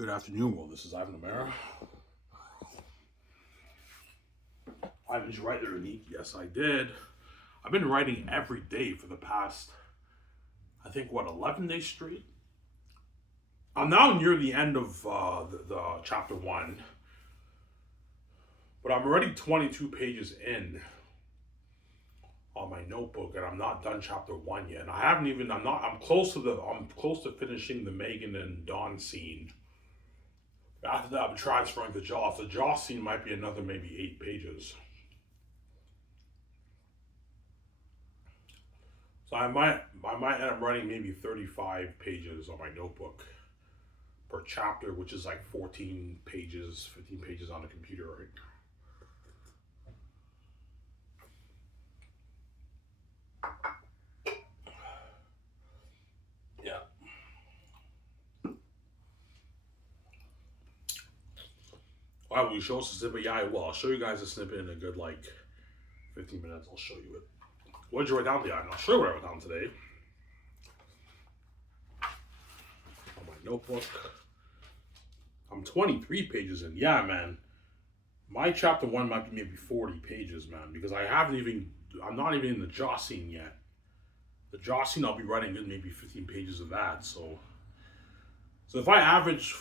Good afternoon, world. This is Ivan O'Mara. Did you write the unique? Yes, I did. I've been writing every day for the past, 11 days straight? I'm now near the end of the chapter one, but I'm already 22 pages in on my notebook, and I'm not done chapter one yet. And I haven't even. I'm close to finishing the Megan and Dawn scene. After that, I'm transferring to Joss. The Joss scene might be another maybe 8 pages. So I might end up writing maybe 35 pages on my notebook per chapter, which is like 14 pages, 15 pages on the computer, right? Yeah. Why will you show us a snippet? Yeah, I will. I'll show you guys a snippet in a good 15 minutes. I'll show you it. What did you write down today? I'll show you what I wrote down today. On my notebook. I'm 23 pages in. Yeah, man. My chapter one might be maybe 40 pages, man, because I'm not even in the Joss scene yet. The Joss scene, I'll be writing in maybe 15 pages of that. So if I average,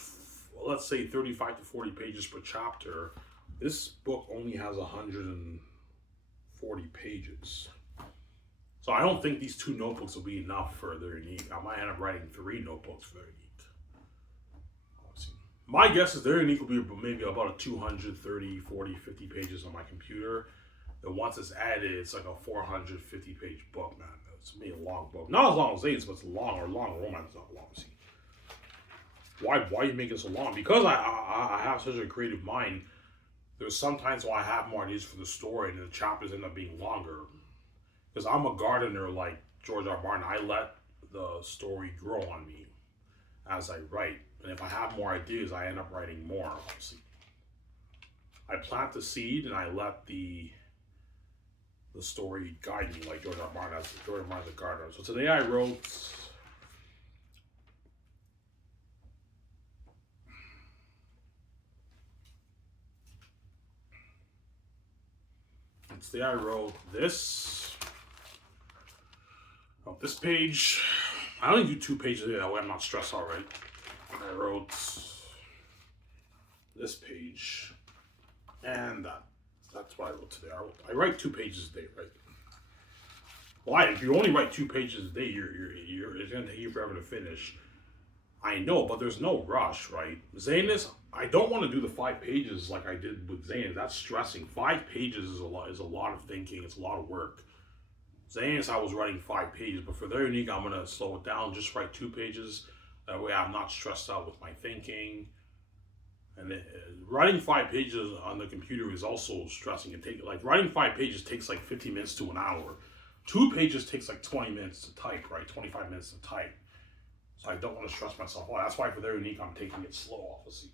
let's say 35 to 40 pages per chapter, this book only has 140 pages. So I don't think these 2 notebooks will be enough for their unique. I might end up writing 3 notebooks for their unique. My guess is their unique will be maybe about a 230, 40, 50 pages on my computer. Then once it's added, it's like a 450 page book, man. It's me a long book. Not as long as Zane's, but it's long romance, not long. See. Why are you making it so long? Because I have such a creative mind. There's sometimes why I have more ideas for the story and the chapters end up being longer. Because I'm a gardener like George R. Martin. I let the story grow on me as I write. And if I have more ideas, I end up writing more, obviously. I plant the seed and I let the story guide me like George R. Martin. George R. Martin's a gardener. So today I wrote this. Oh, this page. I only do 2 pages a day, that way I'm not stressed out, right? I wrote this page and that. That's what I wrote today. I write 2 pages a day, right? Why? If you only write 2 pages a day, it's gonna take you forever to finish. I know, but there's no rush, right? Zaynus, I don't want to do the 5 pages like I did with Zaynus. That's stressing. 5 pages is a lot of thinking. It's a lot of work. Zaynus, I was writing 5 pages, but for their unique, I'm gonna slow it down. Just write 2 pages. That way, I'm not stressed out with my thinking. And writing 5 pages on the computer is also stressing. Writing 5 pages takes like 15 minutes to an hour. 2 pages takes like 20 minutes to type, right? 25 minutes to type. So I don't want to stress myself out. That's why for their unique, I'm taking it slow, obviously.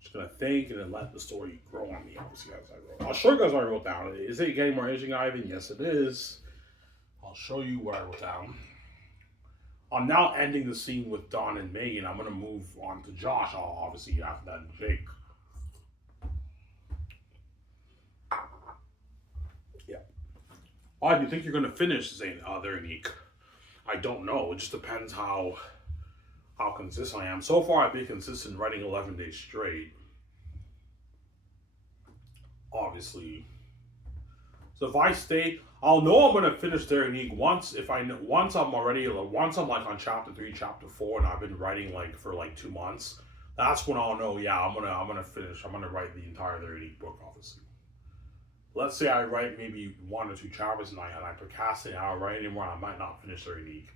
Just gonna think and then let the story grow on me, obviously, as I wrote. I'll show you guys what I wrote down. Is it getting more interesting, Ivan? Yes, it is. I'll show you what I wrote down. I'm now ending the scene with Dawn and Megan. I'm gonna move on to Josh, obviously, after that, Jake. Yeah. Oh, do you think you're gonna finish Zane, their unique? I don't know. It just depends how consistent I am. So far, I've been consistent writing 11 days straight. Obviously. So if I stay, I'll know I'm gonna finish their unique once I'm like on chapter 3, chapter 4, and I've been writing for 2 months. That's when I'll know. Yeah, I'm gonna finish. I'm gonna write the entire their unique book, obviously. Let's say I write maybe 1 or 2 chapters and I procrastinate. I don't write anymore. I might not finish their unique.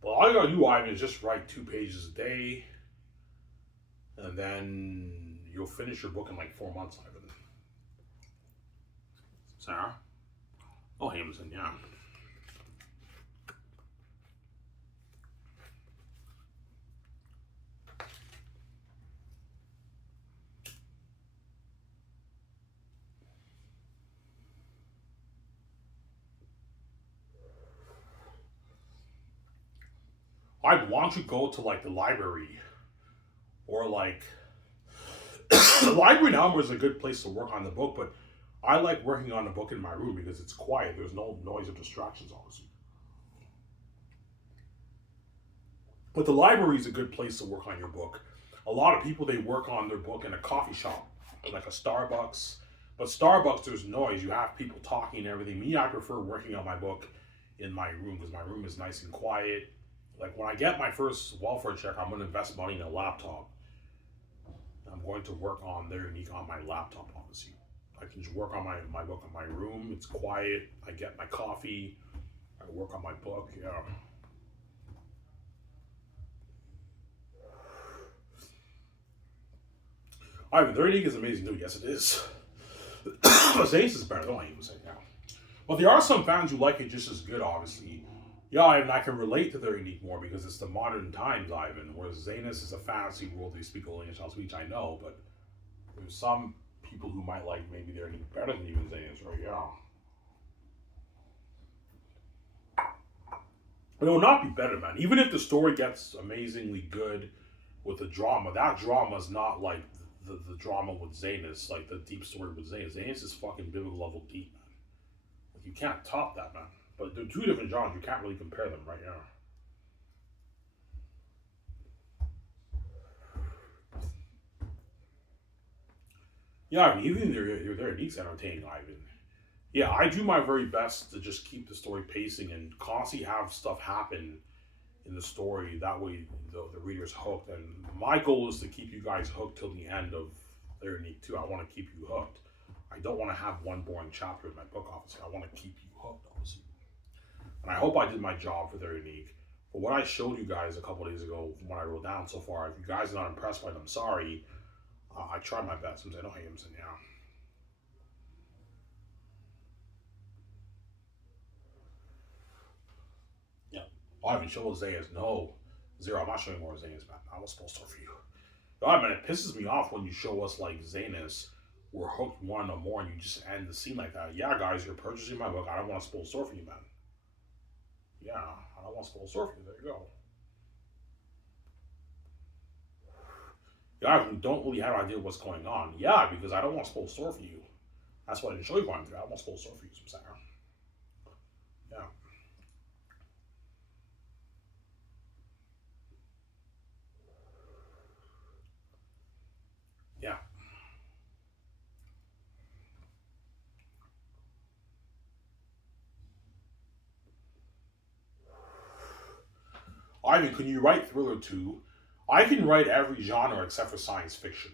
But all you gotta do, Ivan, is just write 2 pages a day, and then you'll finish your book in 4 months, Ivan. Sarah? Oh, Hamerson, yeah. Why don't you go to the library Or like, the library now is a good place to work on the book, but I like working on the book in my room because it's quiet. There's no noise or distractions, obviously. But the library is a good place to work on your book. A lot of people, they work on their book in a coffee shop, like a Starbucks. But Starbucks, there's noise. You have people talking and everything. Me, I prefer working on my book in my room because my room is nice and quiet. Like when I get my first welfare check, I'm going to invest money in a laptop. I'm going to work on their unique on my laptop, obviously. I can just work on my book in my room. It's quiet. I get my coffee. I work on my book. Yeah. Ivan, their unique is amazing too. Yes, it is. Zane's is better. Don't even say now. But there are some fans who like it just as good, obviously. Yeah, and I can relate to their unique more because it's the modern times, Ivan. Whereas Zanus is a fantasy world. They speak only English, which I know, but there's some people who might like maybe their unique better than even Zanus, right? Yeah. But it will not be better, man. Even if the story gets amazingly good with the drama, that drama is not like the drama with Zanus, like the deep story with Zanus. Zanus is fucking biblical level deep, man. Like, you can't top that, man. But they're two different genres. You can't really compare them right now. Yeah, I mean, even their unique's entertaining, Ivan. Yeah, I do my very best to just keep the story pacing and constantly have stuff happen in the story. That way, the reader's hooked. And my goal is to keep you guys hooked till the end of their unique too. I want to keep you hooked. I don't want to have one boring chapter in my book, obviously. I want to keep you hooked, obviously. And I hope I did my job for their unique. But what I showed you guys a couple days ago, from what I wrote down so far, if you guys are not impressed by it, I'm sorry. I tried my best. I'm saying, oh, hey, I'm saying, yeah. Yeah. Oh, I haven't shown Zayas. No. Zero. I'm not showing more Zayas, man. I was supposed to for you. God, man, it pisses me off when you show us like Zanus. We're hooked one or more, and you just end the scene like that. Yeah, guys, you're purchasing my book. I don't want to spoil the story for you, man. Yeah, I don't want to spoil the story for you. There you go. Yeah, you don't really have an idea what's going on. Yeah, because I don't want to spoil the story for you. That's why I didn't show you going through. I don't want to spoil the story for you. So I'm saying, yeah, yeah. Ivan, can you write thriller too? I can write every genre except for science fiction.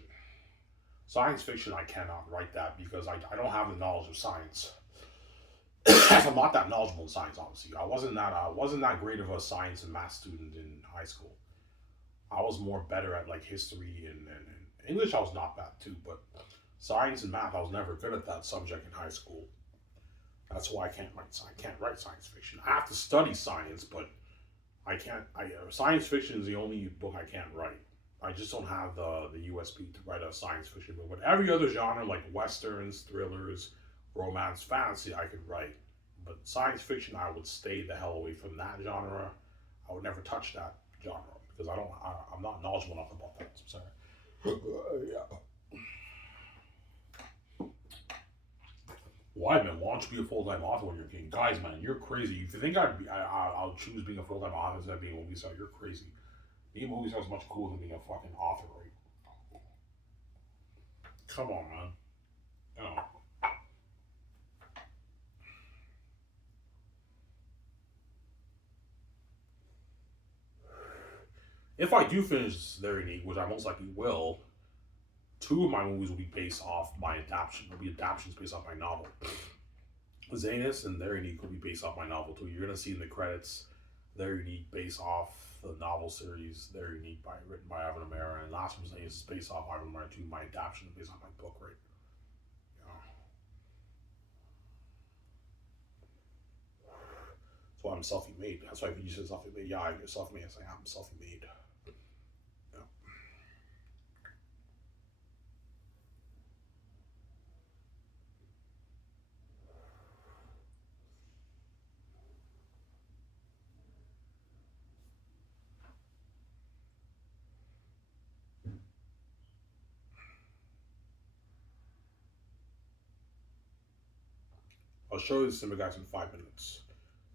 Science fiction, I cannot write that because I don't have the knowledge of science. I'm not that knowledgeable in science, obviously. I wasn't that great of a science and math student in high school. I was more better at like history and English. I was not bad too, but science and math, I was never good at that subject in high school. That's why I can't write science fiction. I have to study science, but I can't. Science fiction is the only book I can't write. I just don't have the USB to write a science fiction book. But every other genre, like westerns, thrillers, romance, fantasy, I could write. But science fiction, I would stay the hell away from that genre. I would never touch that genre because I'm not knowledgeable enough about that. So I'm sorry. Yeah. Why, man? Why don't you be a full time author when you're king? Guys, man, you're crazy. If you think I'll choose being a full time author instead of being a movie star, you're crazy. Being a movie star is much cooler than being a fucking author, right? Come on, man. No. If I do finish Their Unique, which I most likely will, two of my movies will be based off my adaptation. Will be adaptations based off my novel. Zanus and Their Unique will be based off my novel too. You're gonna see in the credits Their Unique based off the novel series Their Unique by written by Ivan Amara, and Last one Zanus is based off Ivan Amara too. My adaptation is based off my book, right? Yeah. That's why I'm self-made. That's why you said self-made. Yeah, I'm self-made. Yes, I am self-made. Yeah. I'll show you the Simba guys in 5 minutes.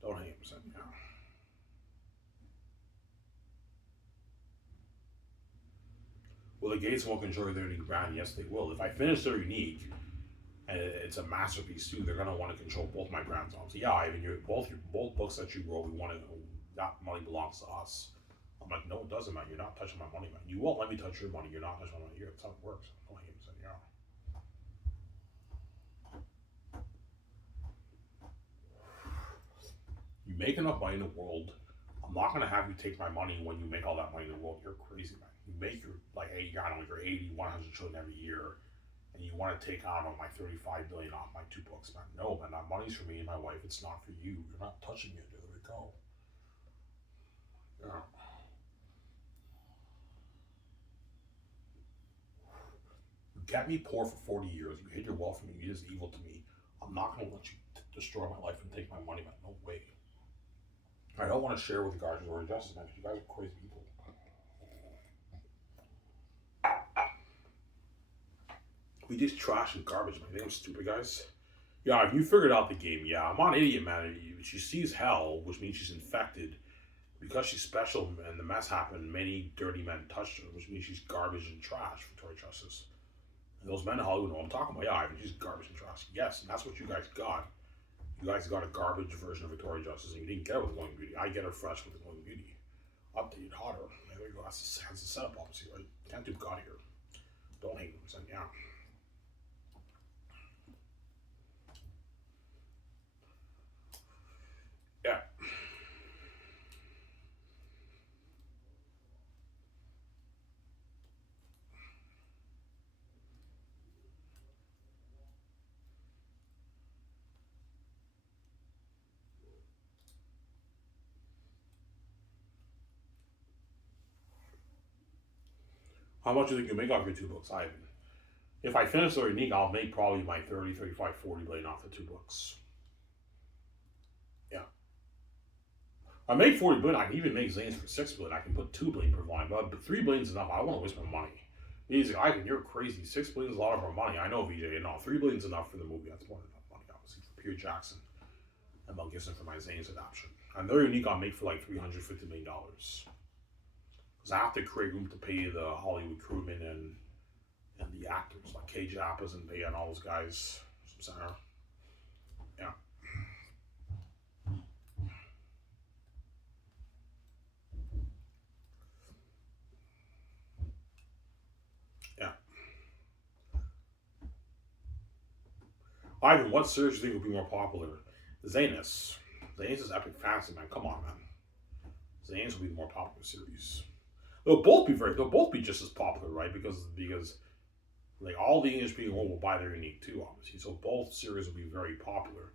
Don't hang him, yeah. Will the Gates won't enjoy their unique brand? Yes, they will. If I finish their unique, and it's a masterpiece too, they're gonna want to control both my brands. Obviously, yeah, I mean, both books that you wrote, we want to. That money belongs to us. I'm like, no, it doesn't, man. You're not touching my money, man. You won't let me touch your money. You're not touching my money. That's how it works. I'm like, yeah. You make enough money in the world. I'm not gonna have you take my money when you make all that money in the world. You're crazy, man. You make your like, hey, I don't know, you're 80, 100 trillion every year, and you want to take out on my 35 billion off my 2 books, man. No, man, that money's for me and my wife. It's not for you. You're not touching it. There we go. Yeah. You get me poor for 40 years. You hid your wealth from me. You did evil to me. I'm not gonna let you destroy my life and take my money, man. No way. I don't want to share with you guys your injustice, man. You guys are crazy people. We just trash and garbage, man. Damn stupid guys. Yeah, if you figured out the game, yeah, I'm on idiot, man. She sees hell, which means she's infected. Because she's special and the mess happened, many dirty men touched her, which means she's garbage and trash, Victoria Justice. And those men in Hollywood know what I'm talking about. Yeah, I mean, she's garbage and trash. Yes, and that's what you guys got. You guys got a garbage version of Victoria Justice, and you didn't get her with Glowing Beauty. I get her fresh with the Glowing Beauty. Updated, hotter. There you go. That's the setup, obviously, right? Can't do God here. Don't hate them, yeah. Yeah. How much do you think you make off your 2 books, Ivan? If I finish the unique, I'll make probably my 30, 35, 40 billion off the 2 books. Yeah. I make 40 billion, I can even make Zane's for 6 billion. I can put 2 billion per volume, but 3 billion is enough. I don't want to waste my money. Easy, Ivan, you're crazy. 6 billion is a lot of our money. I know, VJ. No, 3 billion is enough for the movie. That's more than enough money, obviously, for Peter Jackson and Mel Gibson for my Zane's adoption. And their unique, I'll make for like $350 million. Because I have to create room to pay the Hollywood crewmen and the actors like K. Appas and pay and all those guys. Yeah. Yeah. Ivan, what series do you think will be more popular? Zanus. Zanus is epic fantasy, man. Come on, man. Zanus will be the more popular series. They'll both be just as popular, right? Because like all the English people will buy their unique too, obviously. So both series will be very popular.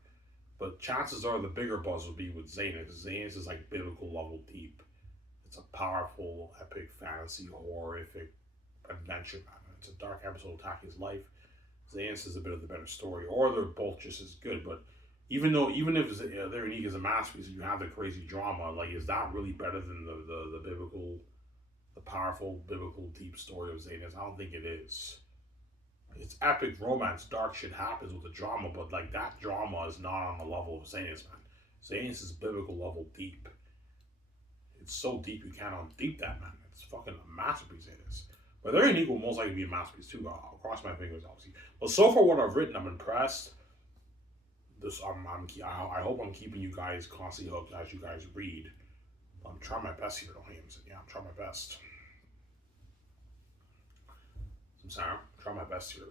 But chances are the bigger buzz will be with Zanus. Zanus is like biblical level deep. It's a powerful, epic fantasy, horrific adventure, man. It's a dark episode attacking his life. Zanus is a bit of the better story, or they're both just as good. But even if their unique is a masterpiece and you have the crazy drama, like is that really better than the biblical, the powerful biblical deep story of Zanus? I don't think it is. It's epic romance, dark shit happens with the drama, but like that drama is not on the level of Zanus, man. Zanus is biblical level deep. It's so deep you can't undeep that, man. It's fucking a masterpiece, Zanus. But their unique will most likely be a masterpiece too. I'll cross my fingers, obviously. But so far, what I've written, I'm impressed. I hope I'm keeping you guys constantly hooked as you guys read. I'm trying my best here, don't hate him. Yeah, I'm trying my best. I'm sorry, I'm trying my best here.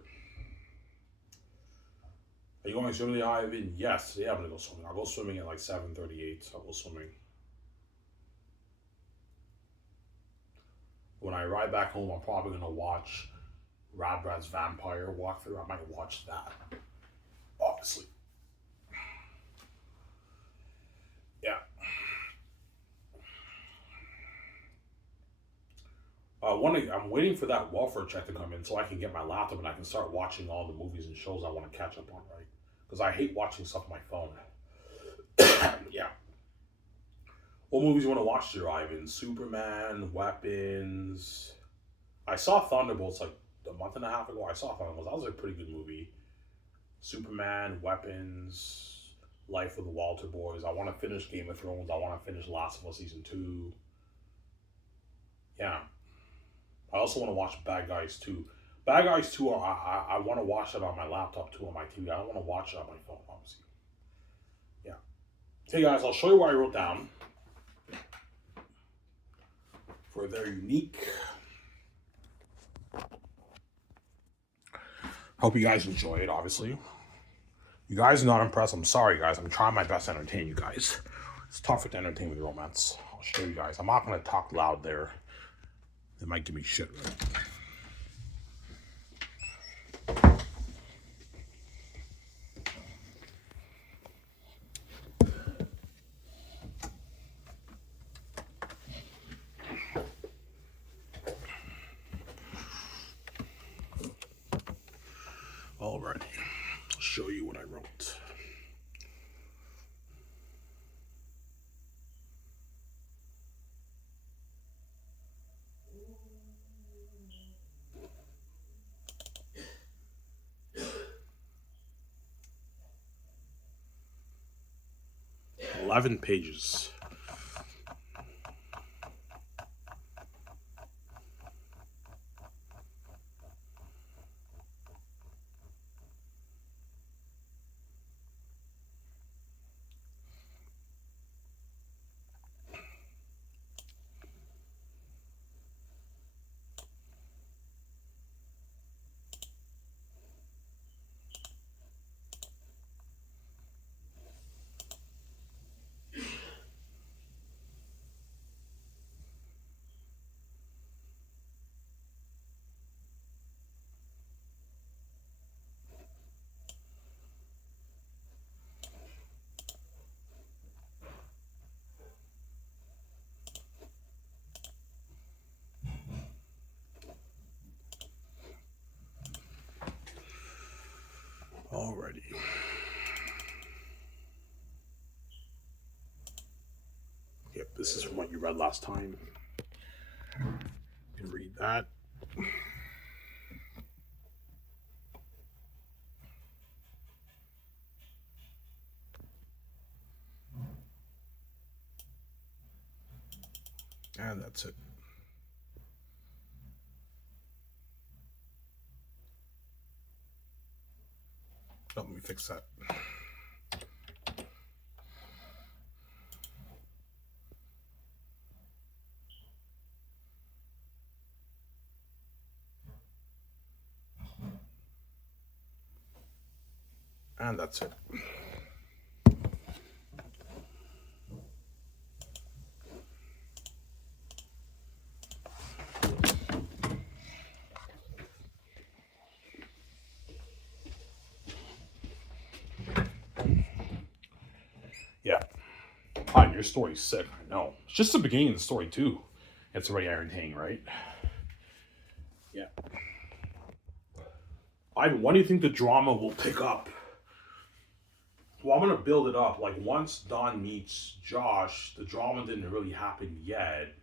Are you going swimming, Ivan? Yes, yeah, I'm gonna go swimming. I'll go swimming at like 7:38. I'll go swimming. When I ride back home, I'm probably gonna watch Radbrad's Vampire walkthrough. I might watch that, obviously. Yeah. I'm waiting for that welfare check to come in so I can get my laptop and I can start watching all the movies and shows I want to catch up on, right? Because I hate watching stuff on my phone. Yeah. What movies you want to watch there, Ivan? Superman, Weapons. I saw Thunderbolts like a month and a half ago. I saw Thunderbolts. That was a pretty good movie. Superman, Weapons. Life of the Walter Boys. I want to finish Game of Thrones. I want to finish Last of Us season 2. Yeah. I also want to watch Bad Guys 2. Bad Guys 2, I want to watch it on my laptop too, on my TV. I don't want to watch it on my phone, obviously. Yeah. Hey guys, I'll show you what I wrote down for their unique. Hope you guys enjoy it, obviously. You guys are not impressed. I'm sorry, guys. I'm trying my best to entertain you guys. It's tough with entertain with romance. I'll show you guys. I'm not going to talk loud there. They might give me shit. Alrighty. I'll show you what I wrote. Pages. Alrighty. Yep, this is from what you read last time. You can read that. And that's it. Oh, let me fix that. And that's it. Yeah. Fine, your story's sick. I know. It's just the beginning of the story, too. It's already entertaining, right? Yeah. Ivan, when do you think the drama will pick up? Well, I'm going to build it up. Like, once Dawn meets Josh, the drama didn't really happen yet.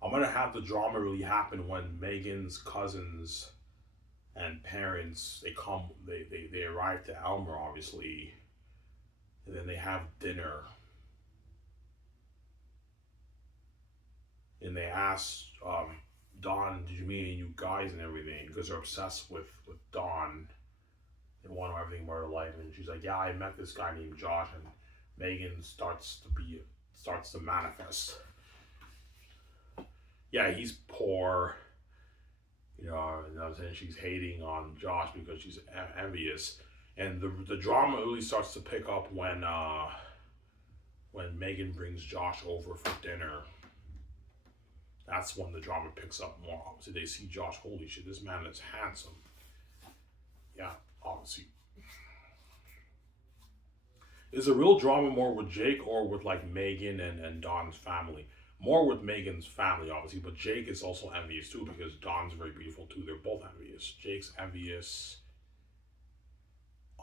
I'm going to have the drama really happen when Megan's cousins and parents, they arrive to Elmer, obviously. And then they have dinner. And they ask Dawn, did you meet any new guys and everything? Because they're obsessed with Dawn. They want to know everything about her life. And she's like, yeah, I met this guy named Josh. And Megan starts to manifest. Yeah, he's poor. You know what I'm saying? She's hating on Josh because she's envious. And the drama really starts to pick up when Megan brings Josh over for dinner. That's when the drama picks up more. Obviously, they see Josh. Holy shit, this man is handsome. Yeah, obviously. Is the real drama more with Jake or with like Megan and Dawn's family? More with Megan's family, obviously, but Jake is also envious too because Dawn's very beautiful too. They're both envious. Jake's envious,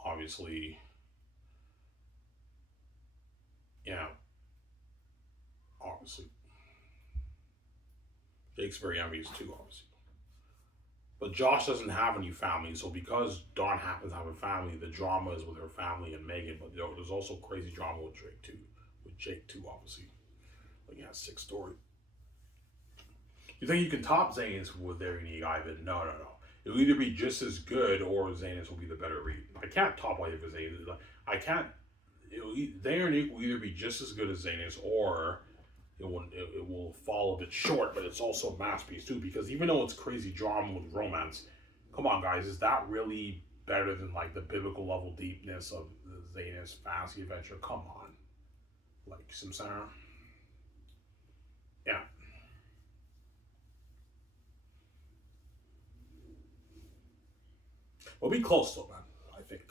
obviously. Yeah, obviously. Jake's very envious too, obviously. But Josh doesn't have any family, so because Dawn happens to have a family, the drama is with her family and Megan. But there's also crazy drama with Drake too, obviously. Like he has 6 story. You think you can top Zayn's with their unique Ivan? No, no, no. It'll either be just as good or Zayn's will be the better read. I can't top either for Zayn. I can't. They or Nick will either be just as good as Zayn's or it will fall a bit short, but it's also a masterpiece too. Because even though it's crazy drama with romance, come on, guys, is that really better than like the biblical level deepness of the Zayn's fantasy adventure? Come on, like Samsara. Yeah. We'll be close though, man. I think.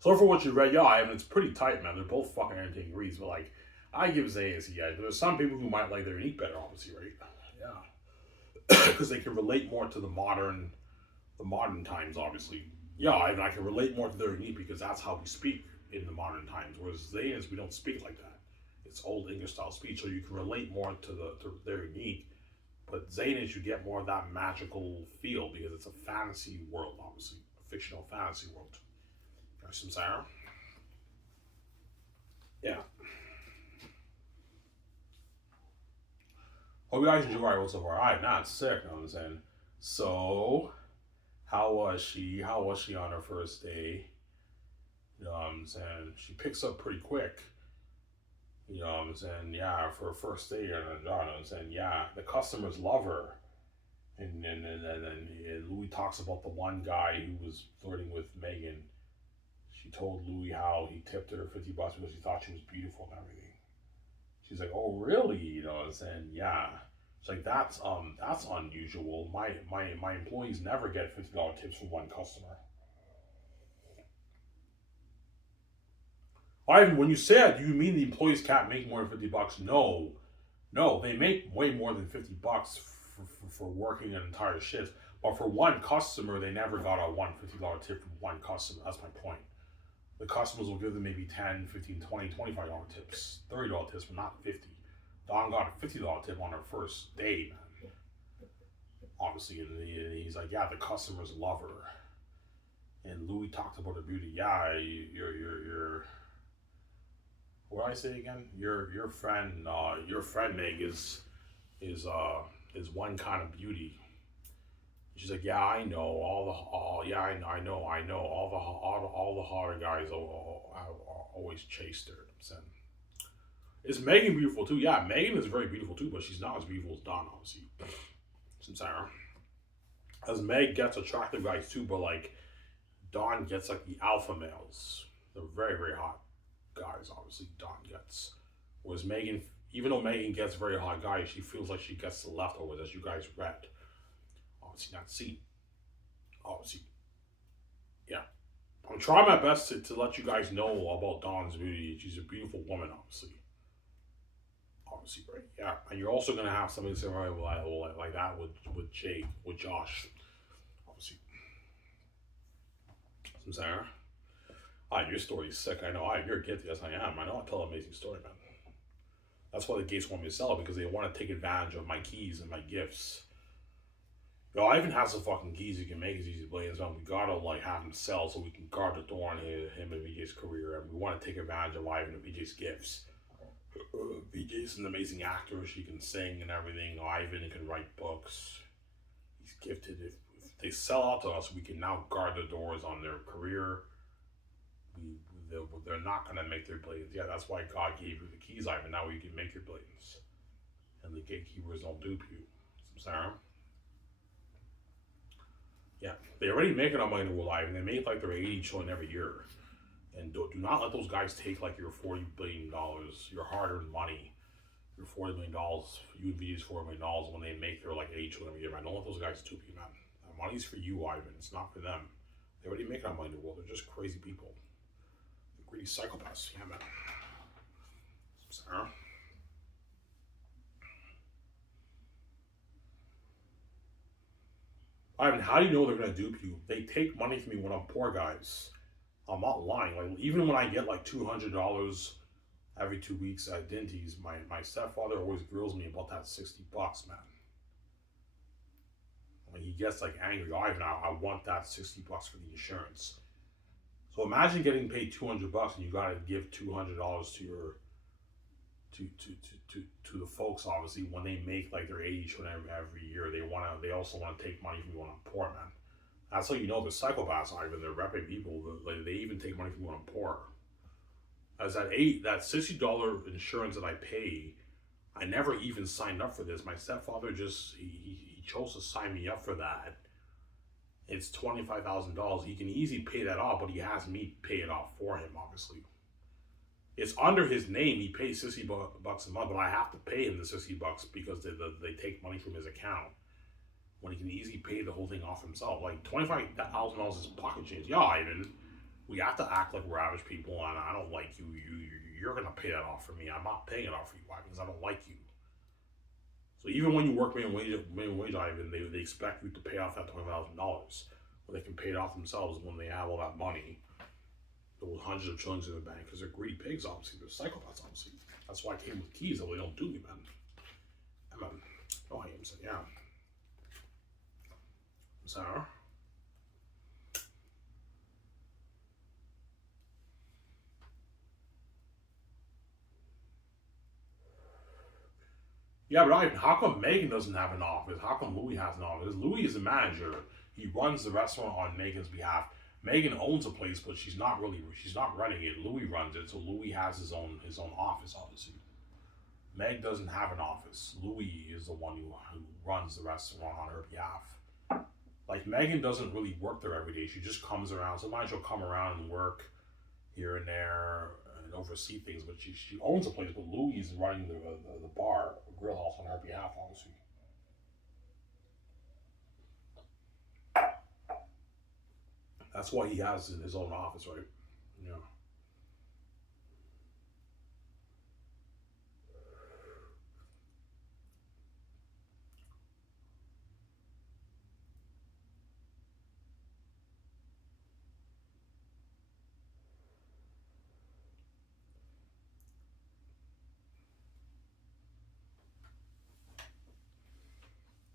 So for what you read, yeah, I mean it's pretty tight, man. They're both fucking entertaining reads, but like I give Zayas yeah. There's some people who might like their unique better, obviously, right? Yeah, because they can relate more to the modern times, obviously. Yeah, I can relate more to their unique because that's how we speak in the modern times. Whereas Zayas, we don't speak like that. It's old English style speech, so you can relate more to their unique. But Zayn's, you get more of that magical feel because it's a fantasy world, obviously, a fictional fantasy world. There's some Sarah. Yeah. Hope you guys enjoy our episode so far. Alright, not sick, you know what I'm saying? So, how was she? How was she on her first day? You know what I'm saying? She picks up pretty quick. You know what I'm saying? Yeah, for her first day, you know what I'm saying? Yeah, the customers love her. And Louis talks about the one guy who was flirting with Megan. She told Louis how he tipped her $50 because he thought she was beautiful and everything. She's like, "Oh, really?" You know what I'm saying? Yeah. It's like that's unusual. My employees never get $50 tips from one customer. Ivan, when you say that, do you mean the employees can't make more than $50? No, no, they make way more than $50 for working an entire shift. But for one customer, they never got a $150 tip from one customer. That's my point. The customers will give them maybe 10, 15, 20, $25 tips, $30 tips, but not 50. Dawn got a $50 tip on her first day, man. Obviously, and he's like, yeah, the customers love her. And Louis talked about her beauty. Yeah, you're what do I say again? Your friend Meg is one kind of beauty. She's like, yeah, I know yeah, I know all the hotter guys always chased her. I'm saying, is Megan beautiful too? Yeah, Megan is very beautiful too, but she's not as beautiful as Dawn, obviously. Some Sarah. As Meg gets attractive guys too, but like Dawn gets like the alpha males. They're very, very hot guys, obviously Dawn gets. Whereas Megan, even though Megan gets very hot guys, she feels like she gets the leftovers, as you guys read. Obviously not seen. Obviously. Yeah. I'm trying my best to let you guys know about Dawn's beauty. She's a beautiful woman, obviously. Obviously, right? Yeah. And you're also gonna have something similar like that with Jake, with Josh. Obviously. Some Sarah. Your story's sick. I know. You're guilty. Yes, I am. I know. I tell an amazing story, man. That's why the gates want me to sell it, because they want to take advantage of my keys and my gifts. Yo, Ivan has some fucking keys he can make his easy blades on. We gotta like have him sell so we can guard the door on him and VJ's career, and we want to take advantage of Ivan and VJ's gifts. VJ's an amazing actor. She can sing and everything. Ivan can write books. He's gifted. If they sell out to us, we can now guard the doors on their career. They're not going to make their blades. Yeah, that's why God gave you the keys, Ivan. Now you can make your blades. And the gatekeepers don't dupe you. Sarah? Yeah, they already make it on Money in the World, Ivan. They make like their 80 showing every year. And do not let those guys take like your $40 billion, your hard-earned money, your $40 million, you and VJ's $40 million when they make their like 80 showing every year, man. Don't let those guys dupe you, man. That money's for you, Ivan. It's not for them. They already make it on Money in the World. They're just crazy people. Greedy psychopaths, yeah, man. Sarah. Ivan, how do you know they're gonna dupe you? They take money from me when I'm poor, guys. I'm not lying. Like even when I get like $200 every 2 weeks at Dinty's, my stepfather always grills me about that $60, man. Like gets like angry. Oh, Ivan, I want that $60 for the insurance. So imagine getting paid $200 and you got to give $200 to your to the folks. Obviously, when they make like their age every year, they also want to take money from you on a poor man. That's how you know they're psychopaths. Ivan, they're repping people. Like they even take money from you on a poor. As that $60 insurance that I pay, I never even signed up for this. My stepfather he chose to sign me up for that. It's $25,000. He can easily pay that off, but he has me pay it off for him. Obviously, it's under his name. He pays $60 a month, but I have to pay him the $60 because they take money from his account when he can easily pay the whole thing off himself. Like $25,000 is pocket change. Yeah, Ivan, we have to act like we're average people, and I don't like you. You're gonna pay that off for me. I'm not paying it off for you, Ivan, because I don't like you. So even when you work minimum wage, Ivan, they expect you to pay off that $20,000. Well, they can pay it off themselves when they have all that money, those hundreds of trillions in the bank, because they're greedy pigs. Obviously, they're psychopaths. Obviously, that's why I came with keys. That they don't do me, man. Oh, I am saying, yeah. Sarah. Yeah, but Ivan, how come Megan doesn't have an office? How come Louis has an office? Louis is a manager. He runs the restaurant on Megan's behalf. Megan owns a place, but she's not running it. Louis runs it, so Louis has his own office, obviously. Meg doesn't have an office. Louis is the one who runs the restaurant on her behalf. Like, Megan doesn't really work there every day. She just comes around. Sometimes she'll come around and work here and there and oversee things, but she owns a place, but Louis is running the bar, grill house on her behalf, obviously. That's why he has his own office, right? Yeah.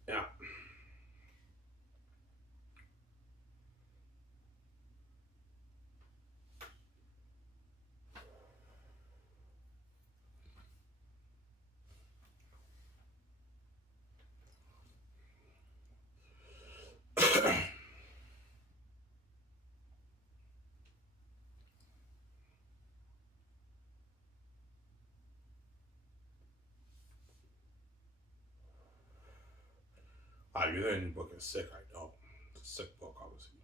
Yeah. You're in the book is sick, I know. It's a sick book, obviously.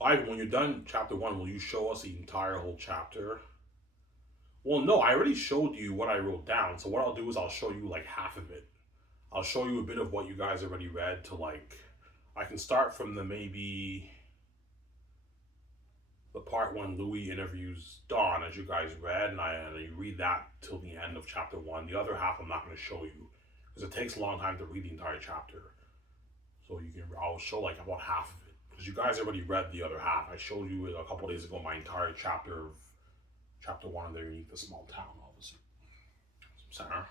Ivan, when you're done chapter 1, will you show us the entire whole chapter? Well, no, I already showed you what I wrote down. So what I'll do is I'll show you like half of it. I'll show you a bit of what you guys already read to like, I can start from the part when Louis interviews Dawn, as you guys read, and you read that till the end of chapter 1. The other half I'm not going to show you because it takes a long time to read the entire chapter. So I'll show like about half of it because you guys already read the other half. I showed you a couple days ago my entire chapter of chapter 1 of They Unique the Small Town, obviously. Sarah.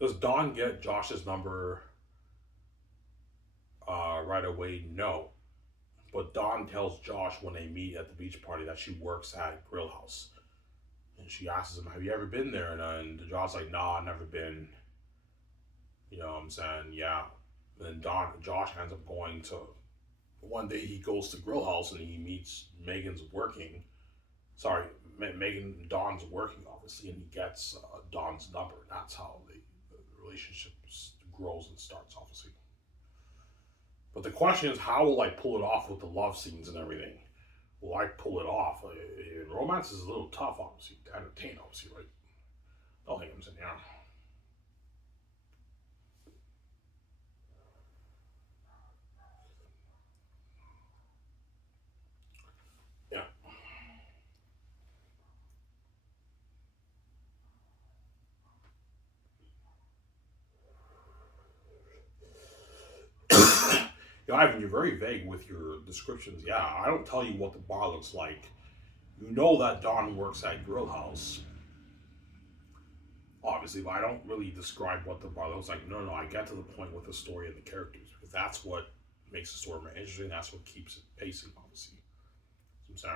Does Dawn get Josh's number right away? No. But Dawn tells Josh when they meet at the beach party that she works at Grill House. And she asks him, have you ever been there? And Josh's like, nah, I've never been. You know what I'm saying? Yeah. And then Josh ends up going to, one day he goes to Grill House and he meets Dawn's working, obviously, and he gets Dawn's number. That's how the relationship grows and starts, obviously. But the question is, how will I pull it off with the love scenes and everything? Will I pull it off? Romance is a little tough, obviously, to entertain, obviously, right? Don't think I'm saying, yeah. Yeah, Ivan, you're very vague with your descriptions. Yeah, I don't tell you what the bar looks like. You know that Don works at Grill House, obviously, but I don't really describe what the bar looks like. No, no, I get to the point with the story and the characters because that's what makes the story more interesting. That's what keeps it pacing, obviously. I'm saying.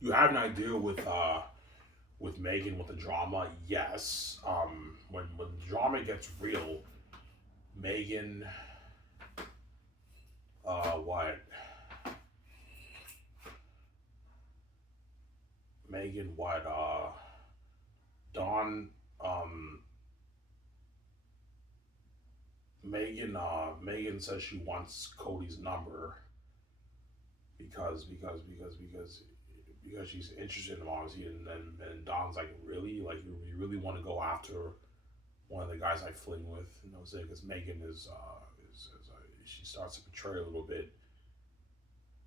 You have an idea with Megan with the drama, yes. When the drama gets real, Megan, what? Megan, what? Dawn, um, Megan says she wants Cody's number because because she's interested in him obviously, and Don's like, really, like you really want to go after one of the guys I fling with, you know, say because Megan is she starts to betray a little bit,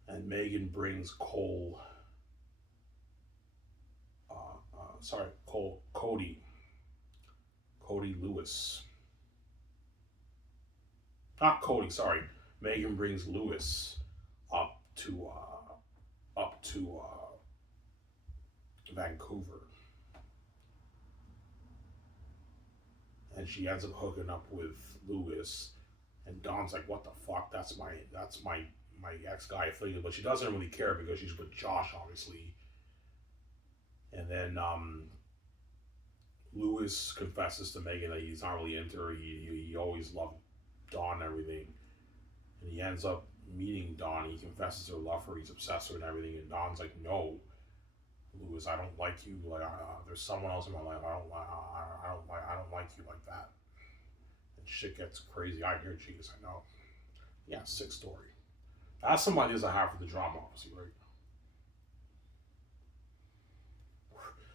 and Megan brings Cody Lewis, not Cody, sorry, Megan brings Lewis up to Vancouver, and she ends up hooking up with Lewis, and Don's like, "What the fuck? That's my ex guy affiliated," but she doesn't really care because she's with Josh, obviously. And then Lewis confesses to Megan that he's not really into her. He always loved Dawn and everything, and he ends up meeting Dawn. He confesses to love her. He's obsessed with her and everything, and Dawn's like, "No, Lewis, I don't like you. Like, there's someone else in my life. I don't like you like that." And shit gets crazy. I hear Jesus. I know. Yeah, sick story. That's some ideas I have for the drama, obviously, right?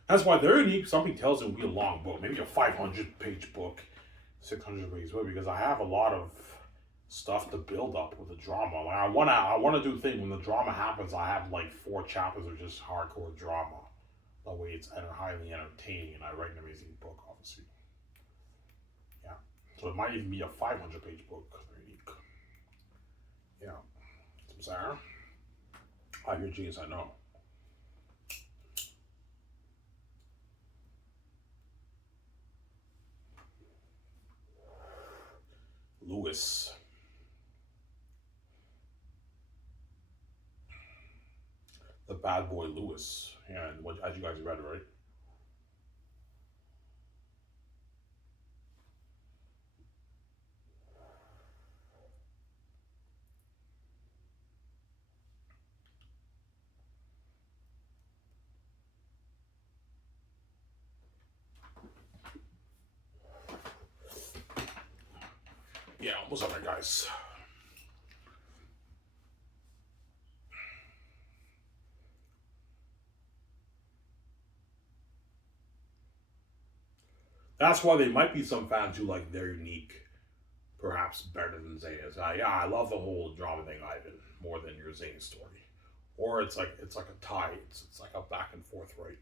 That's why they're unique. Something tells it will be a long book, maybe a 500-page book, 600 page book, because I have a lot of stuff to build up with the drama. Like I wanna do the thing when the drama happens. I have like 4 chapters of just hardcore drama. That way, it's highly entertaining, and I write an amazing book, obviously. Yeah, so it might even be a 500-page book. They're unique. Yeah, I'm sorry. I hear genius. I know. Lewis. The bad boy Lewis. Yeah, and what, as you guys read, right? Yeah, almost up there, guys. That's why there might be some fans who like their unique, perhaps better than Zayn's. Yeah, I love the whole drama thing, Ivan, more than your Zayn story. Or it's like a tie. It's like a back and forth, right?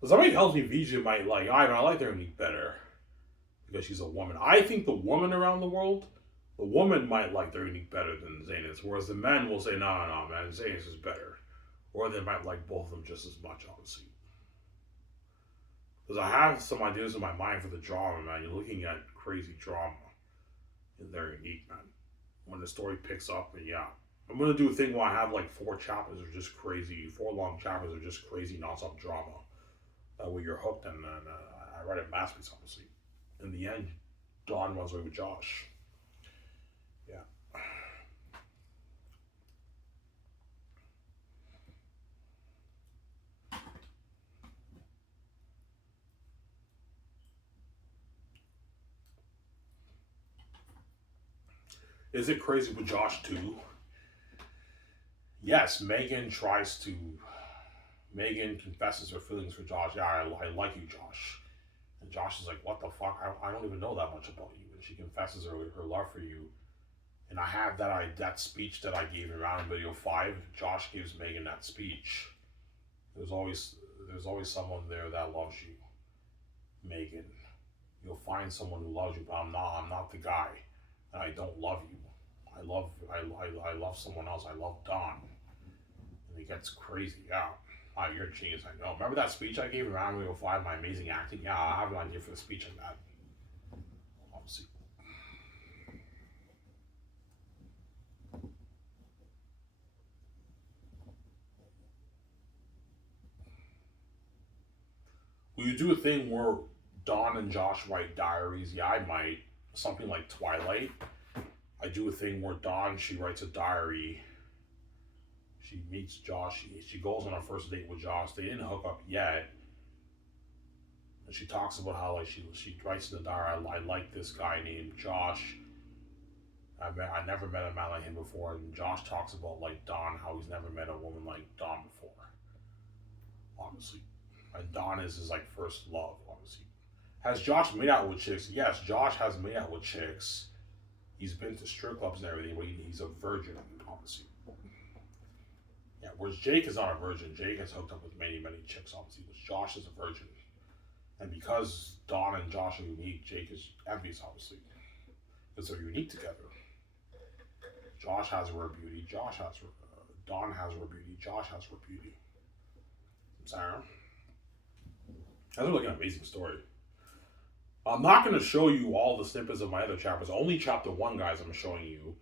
But somebody tells me VJ might like Ivan. I like their unique better because she's a woman. I think the woman around the woman might like their unique better than Zayn's, whereas the men will say, no, no, man, Zayn's is better. Or they might like both of them just as much, obviously. Because I have some ideas in my mind for the drama, man. You're looking at crazy drama, and they're unique, man. When the story picks up, and yeah, I'm gonna do a thing where I have like 4 chapters of just crazy, 4 long chapters of just crazy nonstop drama. That way you're hooked, and I write a masterpiece, obviously. In the end, Dawn runs away with Josh. Yeah. Is it crazy with Josh too? Yes, Megan confesses her feelings for Josh. Yeah, I like you, Josh. And Josh is like, what the fuck? I don't even know that much about you. And she confesses her love for you. And I have that speech that I gave around in video 5. Josh gives Megan that speech. There's always someone there that loves you, Megan. You'll find someone who loves you, but I'm not the guy. And I don't love you. I love someone else. I love Don. And it gets crazy. Yeah. Oh, you're a genius, I know. Remember that speech I gave around video 5, my amazing acting? Yeah, I have an idea for a speech like that. Obviously. Will you do a thing where Don and Josh write diaries? Yeah, I might. Something like Twilight. I do a thing where Dawn, she writes a diary. She meets Josh. She goes on a first date with Josh. They didn't hook up yet. And she talks about how like she writes in the diary, I like this guy named Josh. I never met a man like him before. And Josh talks about like Dawn, how he's never met a woman like Dawn before. Obviously. And Dawn is his like first love, obviously. Has Josh made out with chicks? Yes, Josh has made out with chicks. He's been to strip clubs and everything, but he's a virgin, obviously. Yeah, whereas Jake is not a virgin. Jake has hooked up with many, many chicks, obviously, but Josh is a virgin. And because Dawn and Josh are unique, Jake is envious, obviously. Because they're unique together. Josh has rare beauty. Dawn has rare beauty. Josh has rare beauty. Sarah? That's really an amazing story. I'm not going to show you all the snippets of my other chapters. Only chapter 1, guys, I'm showing you.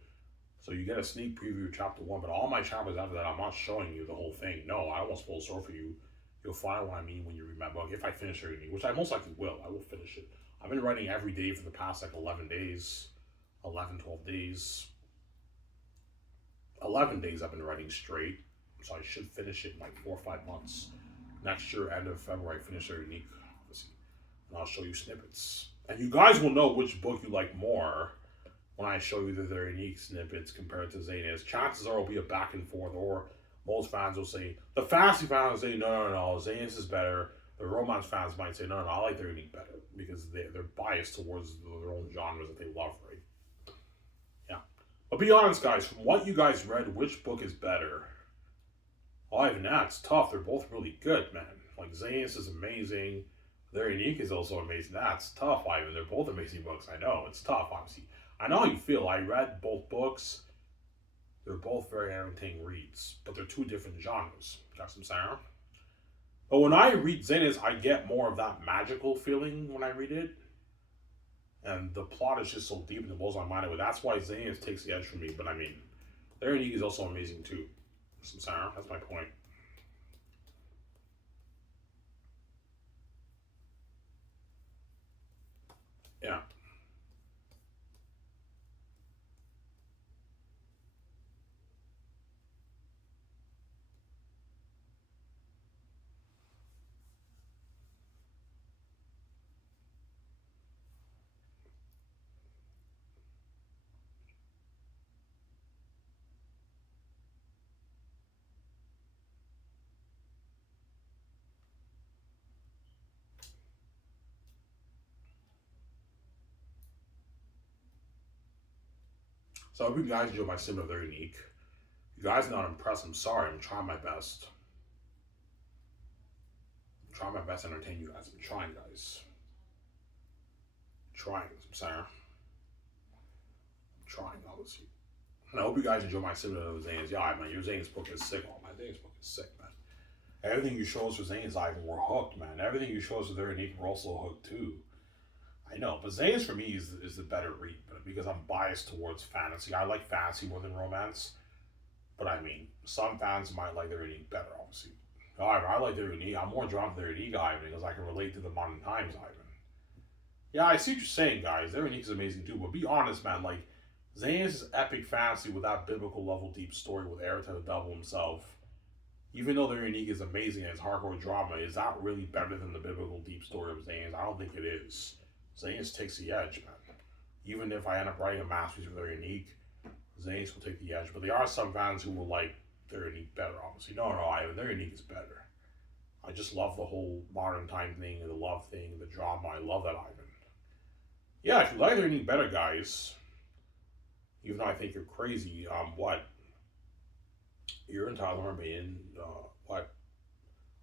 So you get a sneak preview of chapter 1, but all my chapters after that, I'm not showing you the whole thing. No, I won't spoil the story for you. You'll find what I mean when you read my book. If I finish reading, which I most likely will. I will finish it. I've been writing every day for the past like 11 days. 11, 12 days. 11 days I've been writing straight. So I should finish it in like 4 or 5 months. Next year, end of February, I finish Very Unique, obviously. And I'll show you snippets. And you guys will know which book you like more when I show you the Very Unique snippets compared to Zayn's. Chances are it'll be a back and forth, or most fans will say, the fantasy fans will say, no, Zayn's is better. The romance fans might say, no, I like Very Unique better, because they're biased towards their own genres that they love, right? Yeah. But be honest, guys, from what you guys read, which book is better? Oh, even that's tough. They're both really good, man. Like, Zayn's is amazing. Very Unique is also amazing. That's tough, Ivan. They're both amazing books. I know. It's tough, obviously. I know how you feel. I read both books. They're both very entertaining reads. But they're two different genres. Got some sound? But when I read Zayn's, I get more of that magical feeling when I read it. And the plot is just so deep and it blows my mind away. That's why Zayn's takes the edge for me. But I mean, Very Unique is also amazing too. Some sound. That's my point. Yeah. So I hope you guys enjoy my sim of Very Unique. If you guys are not impressed, I'm sorry. I'm trying my best. I'm trying my best to entertain you guys. I'm trying, guys. I'm trying. I'm sorry. I'm trying, obviously. And I hope you guys enjoy my sim of Zayn's. Yeah, man, your Zayn's book is sick. Oh, my Zayn's book is sick, man. Everything you show us for Zayn's, Ivan, we're hooked, man. Everything you show us for Very Unique, we're also hooked, too. I know, but Zayn's for me is the better read, but because I'm biased towards fantasy. I like fantasy more than romance. But I mean, some fans might like Very Unique better, obviously. However, I like Very Unique. I'm more drawn to Very Unique, Ivan, because I can relate to the modern times, Ivan. Yeah, I see what you're saying, guys. Very Unique is amazing too, but be honest, man. Like, Zayn's is epic fantasy with that biblical level deep story with Erita the Devil himself. Even though Very Unique is amazing and it's hardcore drama, is that really better than the biblical deep story of Zayn's? I don't think it is. Zayn's takes the edge, man. Even if I end up writing a masterpiece for Very Unique, Zane's will take the edge, but there are some fans who will like They're Unique better, obviously. No, Ivan, They're Unique is better. I just love the whole modern time thing, the love thing, the drama. I love that, Ivan. Yeah, if you like They're Unique better, guys, even though I think you're crazy, what? You're entitled to remain, what?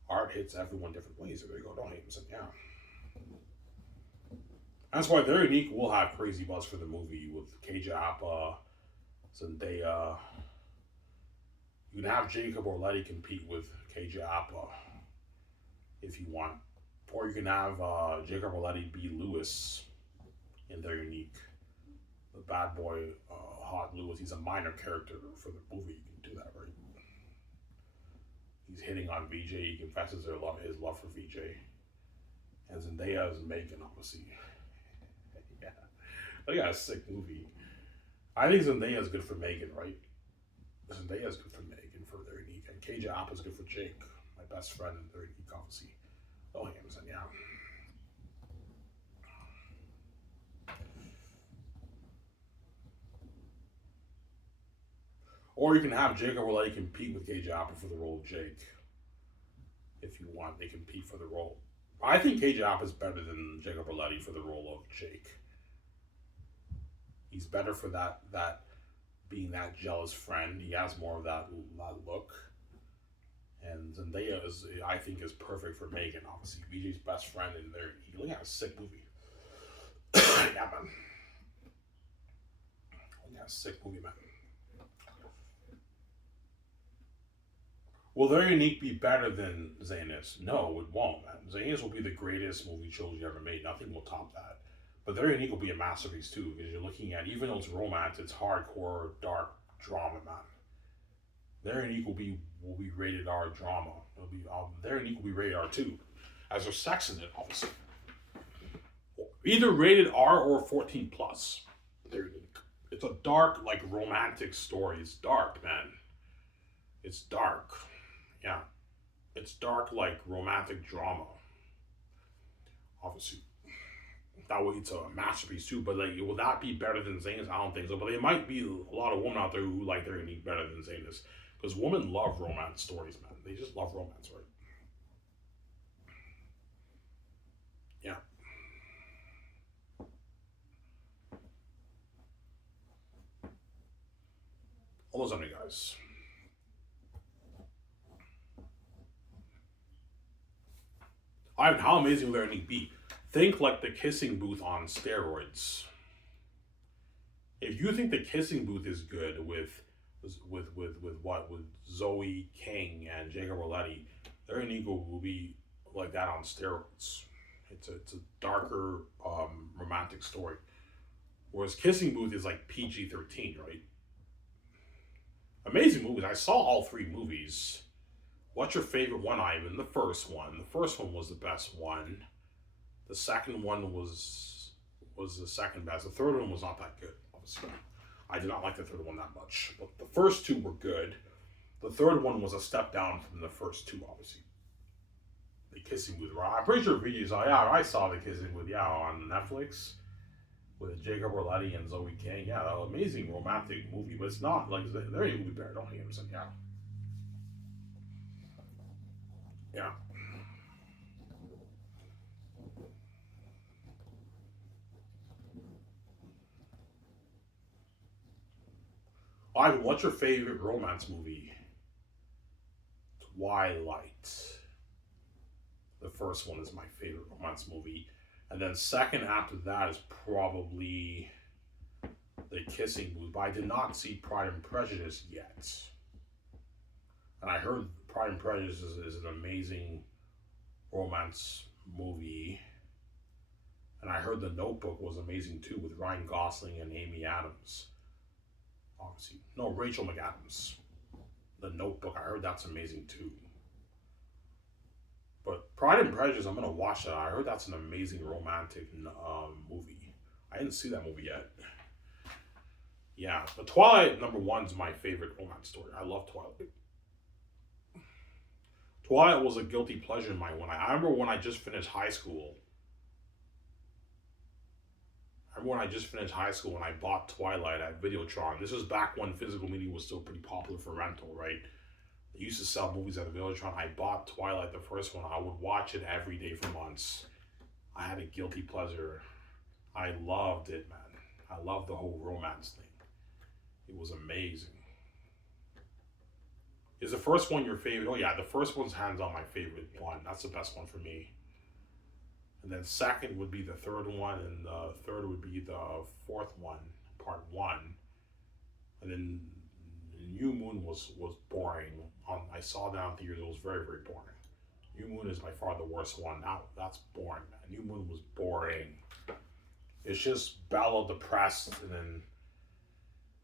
Art hits everyone different ways. There you go, don't hate him, yeah. That's why They're Unique will have crazy buzz for the movie with Keija Appa, Zendaya. You can have Jacob Orletti compete with Keija Appa if you want. Or you can have Jacob Orletti be Lewis in They're Unique. The bad boy, hot Lewis. He's a minor character for the movie. You can do that, right? He's hitting on VJ. He confesses his love for VJ. And Zendaya is Megan, obviously. Yeah. Look at a sick movie. I think Zendaya is good for Megan, right? Zendaya is good for Megan for They're Unique. And Keija Appa is good for Jake, my best friend in They're Unique, obviously. Oh, Amazon, yeah. Or you can have Jacob Orletti compete with Keija Appa for the role of Jake. If you want, they compete for the role. I think Keija Appa is better than Jacob Orletti for the role of Jake. He's better for that being that jealous friend. He has more of that look. And Zendaya I think, is perfect for Megan, obviously. VJ's best friend in there. He really had a sick movie. Yeah, man. Yeah, sick movie, man. Will They're Unique be better than Zanis? No, it won't, man. Zanis will be the greatest movie trilogy ever made. Nothing will top that. But They're Unique will be a masterpiece too, because you're looking at, even though it's romance, it's hardcore, dark drama, man. They're Unique will be rated R drama. It'll be They're Unique will be rated R too, as there's sex in it, obviously. Either rated R or 14 plus. They're Unique. It's a dark, like, romantic story. It's dark, man. It's dark. Yeah. It's dark, like, romantic drama. Obviously. That way it's a masterpiece too, but like, will that be better than Zanus? I don't think so. But there might be a lot of women out there who like They're Unique better than Zanus. Because women love romance stories, man. They just love romance, right? Yeah. All those other guys. How amazing will They're Unique be? Think like the Kissing Booth on steroids. If you think the Kissing Booth is good with Zoe King and Jacob Orletti, They're Unique will be like that on steroids. It's a darker romantic story. Whereas Kissing Booth is like PG-13, right? Amazing movies. I saw all three movies. What's your favorite one, Ivan? The first one. The first one was the best one. The second one was the second best. The third one was not that good, obviously. I did not like the third one that much. But the first two were good. The third one was a step down from the first two, obviously. The Kissing Booth. I'm pretty sure videos. Yeah, I saw the Kissing Booth. Yeah, on Netflix with Jacob Orletti and Zoe King. Yeah, an amazing romantic movie, but it's not like They're Unique will be better. Don't hate him. Yeah. Yeah. Ivan, what's your favorite romance movie? Twilight. The first one is my favorite romance movie. And then second after that is probably The Kissing Booth. But I did not see Pride and Prejudice yet. And I heard Pride and Prejudice is an amazing romance movie. And I heard The Notebook was amazing too, with Ryan Gosling and Amy Adams. Obviously. No, Rachel McAdams. The Notebook, I heard that's amazing too. But Pride and Prejudice, I'm going to watch that. I heard that's an amazing romantic movie. I didn't see that movie yet. Yeah, but Twilight, number one, is my favorite romance story. I love Twilight. Twilight was a guilty pleasure in my one. I remember when I just finished high school. I remember when I just finished high school and I bought Twilight at Videotron. This was back when physical media was still pretty popular for rental, right? They used to sell movies at Videotron. I bought Twilight, the first one. I would watch it every day for months. I had a guilty pleasure. I loved it, man. I loved the whole romance thing. It was amazing. Is the first one your favorite? Oh yeah, the first one's hands on my favorite one. That's the best one for me. And then second would be the third one, and the third would be the fourth one, part one. And then New Moon was boring. I saw that in theaters. It was very, very boring. New Moon is by far the worst one. That's boring, man. New Moon was boring. It's just Bella depressed, and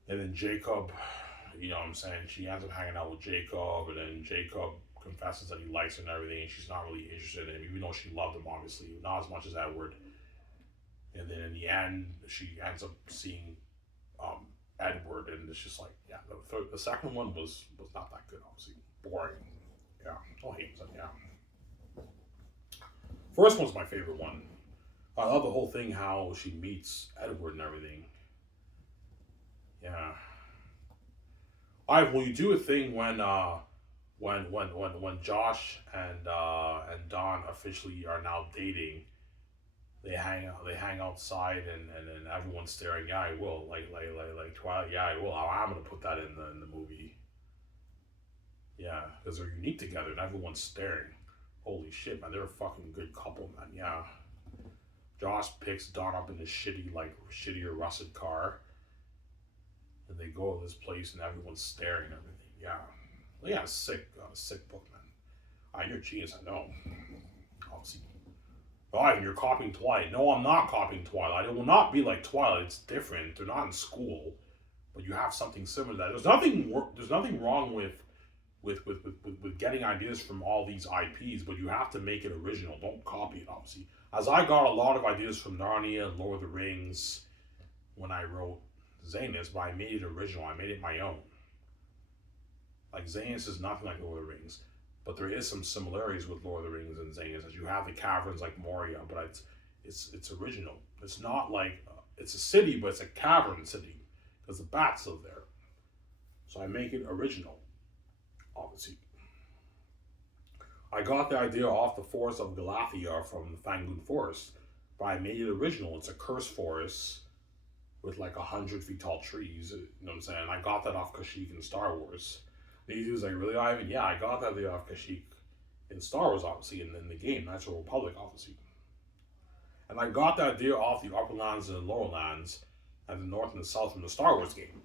then Jacob, you know what I'm saying? She ends up hanging out with Jacob, and then Jacob confesses that he likes her and everything, and she's not really interested in him, even though she loved him, obviously, not as much as Edward. And then in the end, she ends up seeing Edward, and it's just like, yeah, the second one was not that good, obviously. Boring. Yeah, I'll hate it, yeah. First one's my favorite one. I love the whole thing, how she meets Edward and everything. Yeah. Well, you do a thing when Josh and Dawn officially are now dating. They hang outside, and everyone's staring. Yeah, I will. Like Twilight. Yeah, I will. I'm gonna put that in the movie. Yeah, because they're unique together, and everyone's staring. Holy shit, man! They're a fucking good couple, man. Yeah. Josh picks Dawn up in this shittier rusted car, and they go to this place, and everyone's staring and everything. Yeah. Yeah, sick book, man. You're a genius, I know. Obviously. You're copying Twilight. No, I'm not copying Twilight. It will not be like Twilight. It's different. They're not in school, but you have something similar to that. There's nothing wrong with getting ideas from all these IPs, but you have to make it original. Don't copy it, obviously. As I got a lot of ideas from Narnia and Lord of the Rings when I wrote Zanus, but I made it original. I made it my own. Like, Zanus is nothing like Lord of the Rings, but there is some similarities with Lord of the Rings and Zanus, as you have the caverns like Moria, but it's original. It's not like it's a city, but it's a cavern city because the bats live there. So I make it original, obviously. I got the idea off the forest of Galathea from the Fangoon Forest, but I made it original. It's a cursed forest with like 100 feet tall trees. You know what I'm saying? I got that off Kashyyyk in Star Wars. And he was like, really, Ivan? Yeah, I got that idea off Kashyyyk in Star Wars, obviously, and in the game, Natural Republic, obviously. And I got that idea off the Upper Lands and the Lower Lands and the North and the South from the Star Wars game.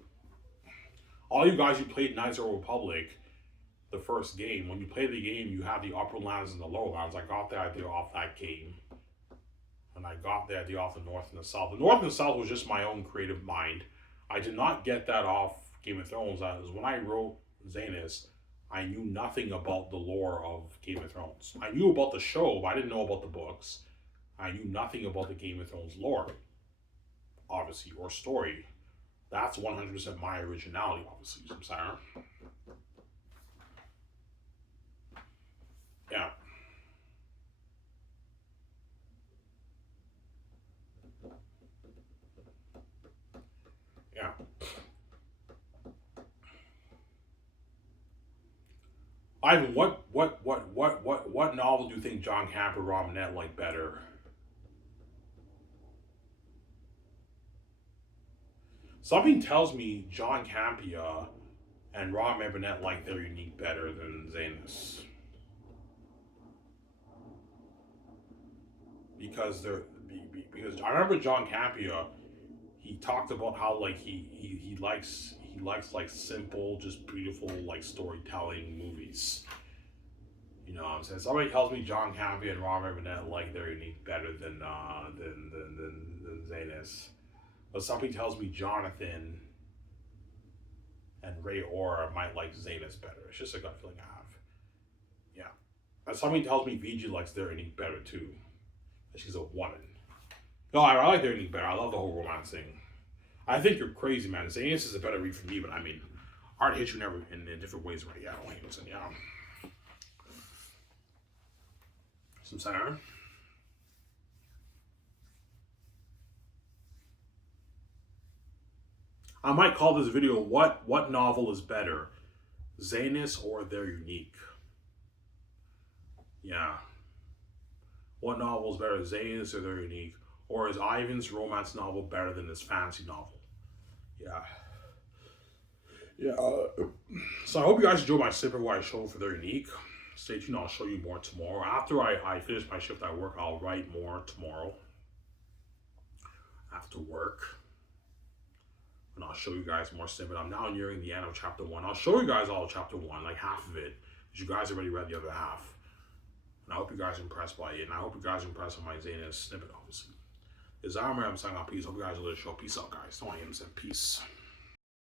All you guys who played Knights of the Republic, the first game, when you play the game, you have the Upper Lands and the Lower Lands. I got the idea off that game. And I got the idea off the North and the South. The North and the South was just my own creative mind. I did not get that off Game of Thrones. That was when I wrote Zanus, I knew nothing about the lore of Game of Thrones. I knew about the show, but I didn't know about the books. I knew nothing about the Game of Thrones lore, obviously, or story. That's 100% my originality, obviously, I'm sorry. Yeah. Yeah. Ivan, what novel do you think John Camp or Robinette like better? Something tells me John Campea and Rob Burnett like their unique better than Zanus. Because because I remember John Campea, he talked about how like he likes like simple, just beautiful like storytelling movies. You know what I'm saying? Somebody tells me John Campea and Robert Burnett like their unique better than Zanus. But something tells me Jonathan and Ray Ora might like Zanus better. It's just a gut feeling I have. Yeah. And something tells me VG likes their unique better too. She's a woman. No, I like their unique better. I love the whole romance thing. I think you're crazy, man. Zanus is a better read for me, but I mean, art hits you in different ways, right? Yeah, I don't hate it. Yeah. Some center. I might call this video what novel is better, Zanus or They're Unique? Yeah. What novel is better, Zanus or They're Unique? Or is Ivan's romance novel better than his fantasy novel? Yeah. Yeah. So I hope you guys enjoyed my snippet where I showed for They're Unique. Stay tuned, I'll show you more tomorrow. After I finish my shift at work, I'll write more tomorrow. After work. And I'll show you guys more snippet. I'm now nearing the end of chapter 1. I'll show you guys all of chapter 1, like half of it. Because you guys already read the other half. And I hope you guys are impressed by it. And I hope you guys are impressed with my Zanus snippet, obviously. This is Amaram signing off. Peace. Hope you guys will show. Peace out, guys. Don't want to say peace.